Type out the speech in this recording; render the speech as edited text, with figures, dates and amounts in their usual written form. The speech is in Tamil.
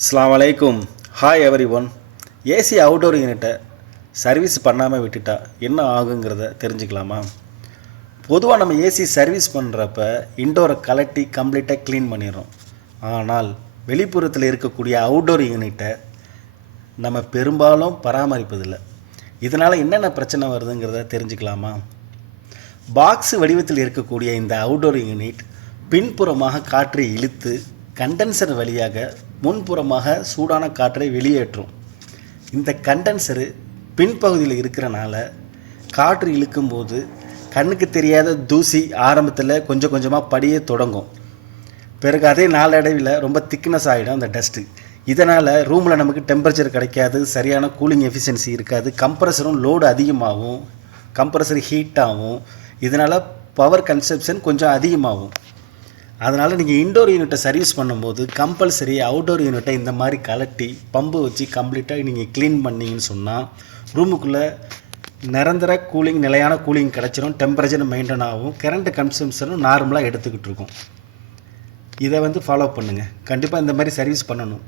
அஸ்ஸலாமு அலைக்கும். Hi every one. AC outdoor யூனிட்டை சர்வீஸ் பண்ணாமல் விட்டுட்டா என்ன ஆகுங்கிறத தெரிஞ்சுக்கலாமா? பொதுவாக நம்ம ஏசி சர்வீஸ் பண்ணுறப்ப இன்டோரை கலட்டி கம்ப்ளீட்டாக க்ளீன் பண்ணிடுறோம். ஆனால் வெளிப்புறத்தில் இருக்கக்கூடிய அவுட்டோர் யூனிட்டை நம்ம பெரும்பாலும் பராமரிப்பதில்லை. இதனால் என்னென்ன பிரச்சனை வருதுங்கிறத தெரிஞ்சுக்கலாமா? பாக்ஸ் வடிவத்தில் இருக்கக்கூடிய இந்த அவுட்டோர் யூனிட் பின்புறமாக காற்றை இழுத்து கண்டென்சர் வழியாக முன்புறமாக சூடான காற்றை வெளியேற்றும். இந்த கண்டென்சரு பின்பகுதியில் இருக்கிறனால காற்று இழுக்கும்போது கண்ணுக்கு தெரியாத தூசி ஆரம்பத்தில் கொஞ்சம் கொஞ்சமாக படிய தொடங்கும். பிறகு அதே நாளடைவில் ரொம்ப திக்னஸ் ஆகிடும் அந்த டஸ்ட்டு. இதனால் ரூமில் நமக்கு டெம்பரேச்சர் கிடைக்காது, சரியான கூலிங் எஃபிஷியன்சி இருக்காது, கம்ப்ரஸரும் லோடு அதிகமாகும், கம்ப்ரஸர் ஹீட் ஆகும். இதனால் பவர் கன்சப்ஷன் கொஞ்சம் அதிகமாகும். அதனால் நீங்கள் இன்டோர் யூனிட்டை சர்வீஸ் பண்ணும்போது கம்பல்சரி அவுட்டோர் யூனிட்டை இந்த மாதிரி கலட்டி பம்பு வச்சு கம்ப்ளீட்டாக நீங்கள் க்ளீன் பண்ணிங்கன்னு சொன்னால் ரூமுக்குள்ளே நிரந்தர கூலிங், நிலையான கூலிங் கிடச்சிரும், டெம்பரேச்சர் மெயின்டைன் ஆகும், கரண்ட் கன்சம்ஷனும் நார்மலாக எடுத்துக்கிட்டு இருக்கும். இதை ஃபாலோ பண்ணுங்கள். கண்டிப்பாக இந்த மாதிரி சர்வீஸ் பண்ணணும்.